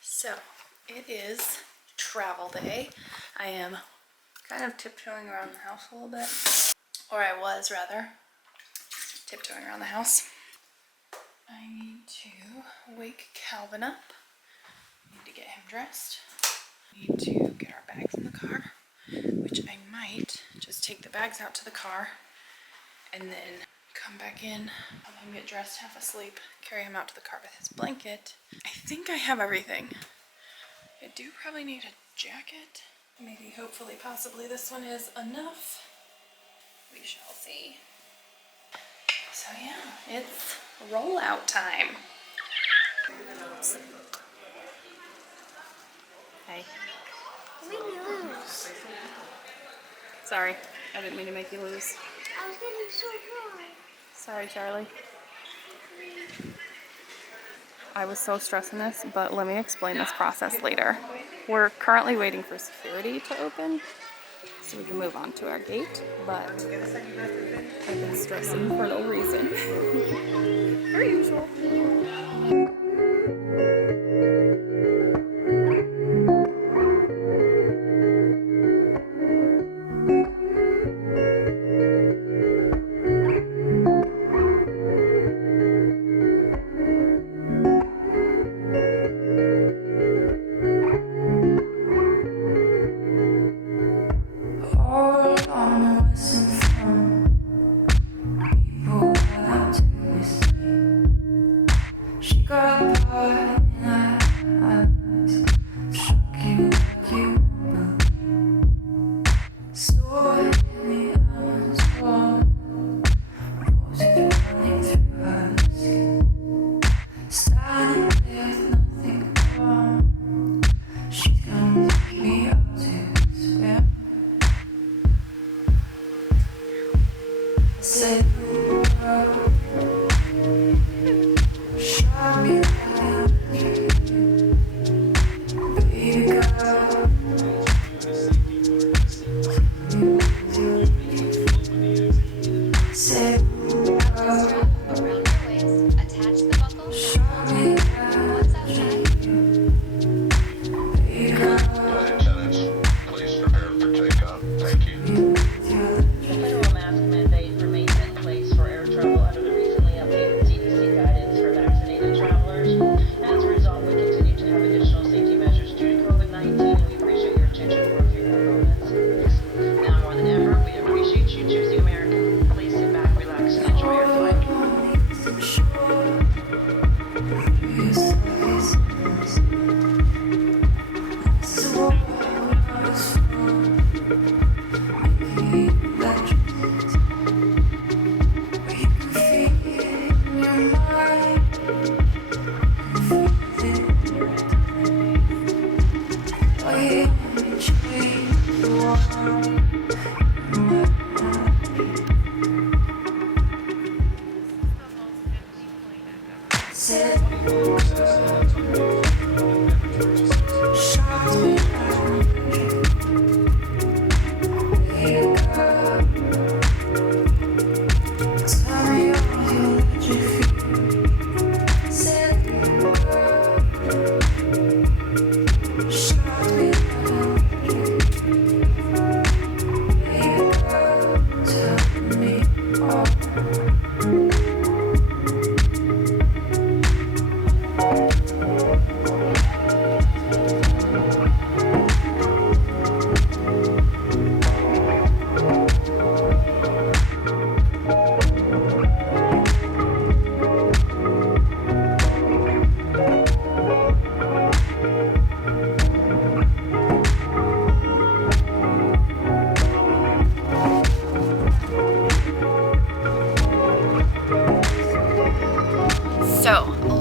So it is travel day. I am kind of tiptoeing around the house a little bit, or I was rather tiptoeing around the house. I need to wake Calvin up. I need to get him dressed. I need to get our bags in the car, which I might just take the bags out to the car and then come back in, help him get dressed, half asleep, carry him out to the car with his blanket. I think I have everything. I do probably need a jacket. Maybe, hopefully, possibly this one is enough. We shall see. So yeah, it's rollout time. Hey. You made me lose. Sorry, I didn't mean to make you lose. I was getting so far. Sorry, Charlie. I was so stressing this, but let me explain this process later. We're currently waiting for security to open so we can move on to our gate, but I've been stressing for no reason. Per usual.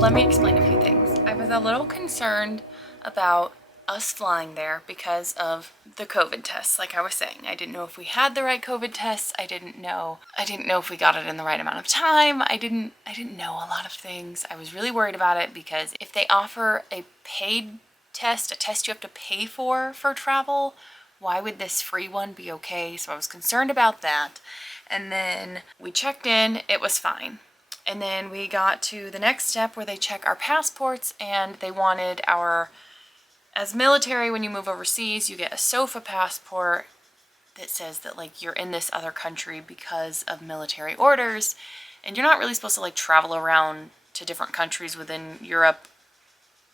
Let me explain a few things. I was a little concerned about us flying there because of the COVID tests. Like I was saying, I didn't know if we had the right COVID tests. I didn't know if we got it in the right amount of time. I didn't know a lot of things. I was really worried about it because if they offer a paid test, a test you have to pay for travel, why would this free one be okay? So I was concerned about that. And then we checked in, it was fine. And then we got to the next step where they check our passports, and they wanted as military, when you move overseas, you get a SOFA passport that says that like you're in this other country because of military orders, and you're not really supposed to like travel around to different countries within Europe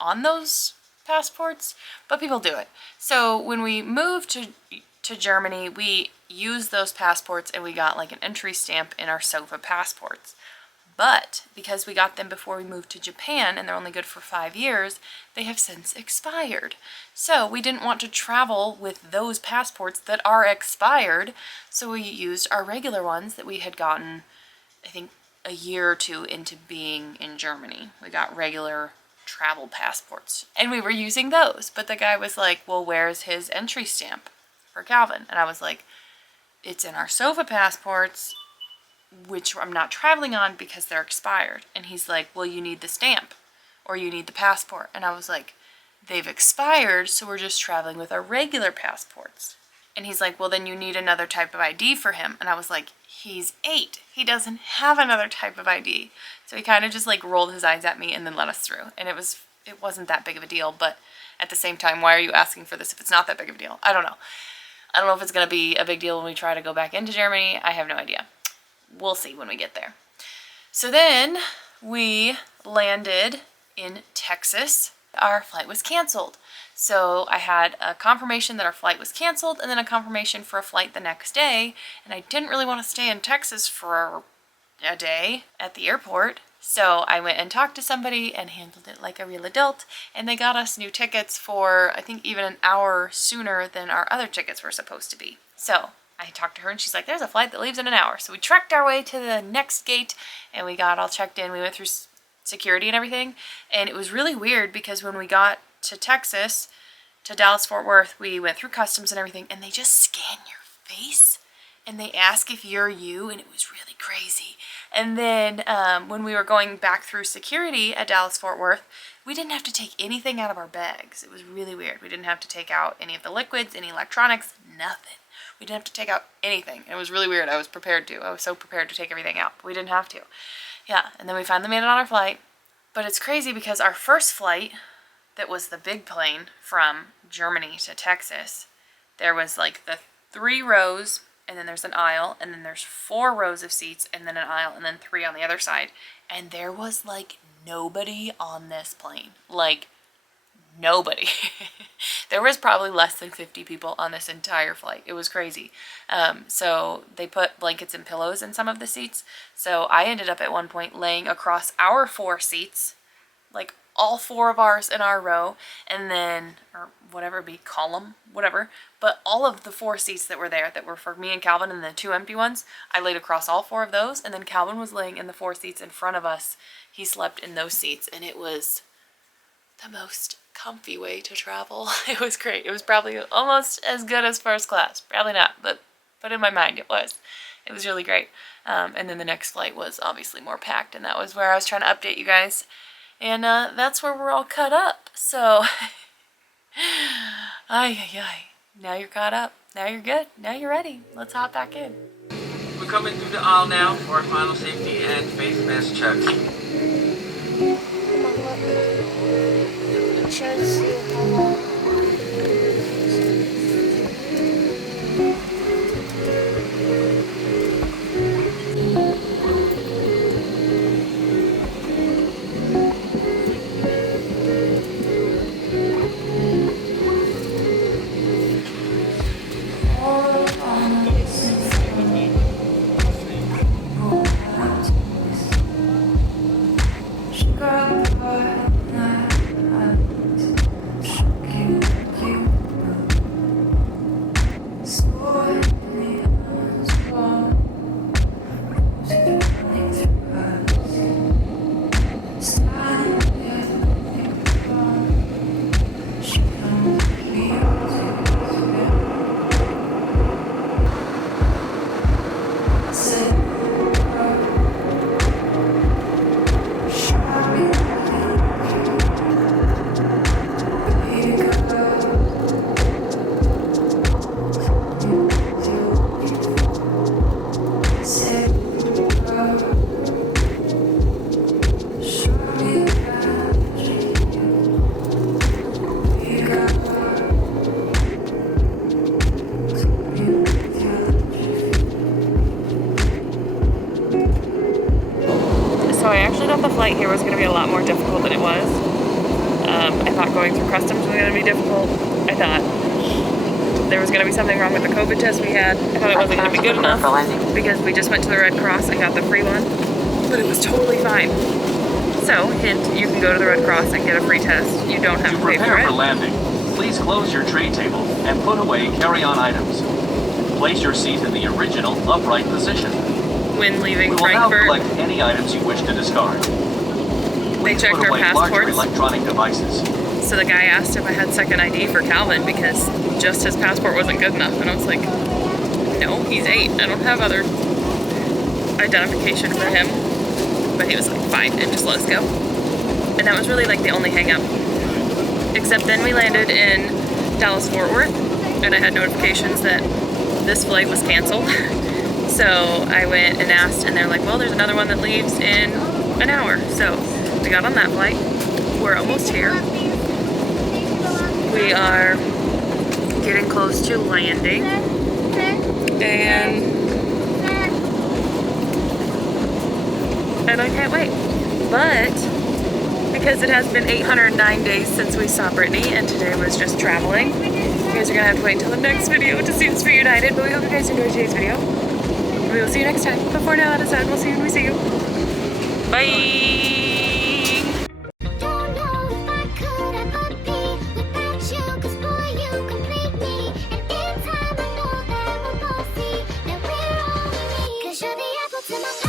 on those passports, but people do it. So when we moved to Germany, we used those passports and we got like an entry stamp in our SOFA passports. But because we got them before we moved to Japan and they're only good for 5 years, they have since expired. So we didn't want to travel with those passports that are expired, so we used our regular ones that we had gotten, I think, a year or two into being in Germany. We got regular travel passports and we were using those. But the guy was like, well, where's his entry stamp for Calvin? And I was like, it's in our SOFA passports, which I'm not traveling on because they're expired. And he's like, well, you need the stamp or you need the passport. And I was like, they've expired, so we're just traveling with our regular passports. And he's like, well, then you need another type of ID for him. And I was like, he's 8. He doesn't have another type of ID. So he kind of just like rolled his eyes at me and then let us through. And it wasn't that big of a deal, but at the same time, why are you asking for this if it's not that big of a deal? I don't know. I don't know if it's going to be a big deal when we try to go back into Germany. I have no idea. We'll see when we get there. So then we landed in Texas. Our flight was canceled. So I had a confirmation that our flight was canceled and then a confirmation for a flight the next day. And I didn't really want to stay in Texas for a day at the airport. So I went and talked to somebody and handled it like a real adult. And they got us new tickets for, I think, even an hour sooner than our other tickets were supposed to be. So I talked to her and she's like, there's a flight that leaves in an hour. So we trekked our way to the next gate and we got all checked in. We went through security and everything. And it was really weird because when we got to Texas, to Dallas Fort Worth, we went through customs and everything, and they just scan your face and they ask if you're you, and it was really crazy. And then when we were going back through security at Dallas Fort Worth, we didn't have to take anything out of our bags. It was really weird. We didn't have to take out any of the liquids, any electronics, nothing. We didn't have to take out anything. It was really weird. I was prepared to. I was so prepared to take everything out. But we didn't have to. Yeah, and then we finally made it on our flight. But it's crazy because our first flight, that was the big plane from Germany to Texas, there was like the 3 rows, and then there's an aisle, and then there's 4 rows of seats, and then an aisle, and then 3 on the other side. And there was like nobody on this plane. Like, nobody. There was probably less than 50 people on this entire flight. It was crazy. So they put blankets and pillows in some of the seats. So I ended up at one point laying across our 4 seats, like all 4 of ours in our row, and then, or whatever it be, column, whatever. But all of the 4 seats that were there, that were for me and Calvin, and the 2 empty ones, I laid across all 4 of those, and then Calvin was laying in the 4 seats in front of us. He slept in those seats, and it was the most comfy way to travel. It was great. It was probably almost as good as first class. Probably not, but in my mind it was. It was really great. And then the next flight was obviously more packed, and that was where I was trying to update you guys. And that's where we're all cut up. So, now you're caught up. Now you're good. Now you're ready. Let's hop back in. We're coming through the aisle now for our final safety and face mask checks. Shows you how long. She got by, I actually thought the flight here was going to be a lot more difficult than it was. I thought going through customs was going to be difficult. I thought there was going to be something wrong with the COVID test we had. I thought it wasn't going to be good enough because we just went to the Red Cross and got the free one, but it was totally fine. So, hint, you can go to the Red Cross and get a free test. You don't have to pay for Prepare it. for landing. Please close your tray table and put away carry-on items. Place your seat in the original upright position. When leaving We will now Frankfurt, collect any items you wish to discard. they Please checked put our away larger passports. electronic devices. So the guy asked if I had second ID for Calvin because just his passport wasn't good enough. And I was like, no, he's 8. I don't have other identification for him. But he was like, fine, and just let us go. And that was really like the only hang up. Except then we landed in Dallas Fort Worth and I had notifications that this flight was canceled. So I went and asked and they're like, well, there's another one that leaves in an hour. So we got on that flight. We're almost here. We are getting close to landing. And I can't wait. But because it has been 809 days since we saw Brittany and today was just traveling, you guys are gonna have to wait until the next video to see us reunited. But we hope you guys enjoyed today's video. We will see you next time. But for now, that is it. We'll see you when we see you. Bye. Don't know if I could ever be without you, 'cause boy, you complete me. And in time, I know that we'll both see that we're all we need. 'Cause you're the apple to my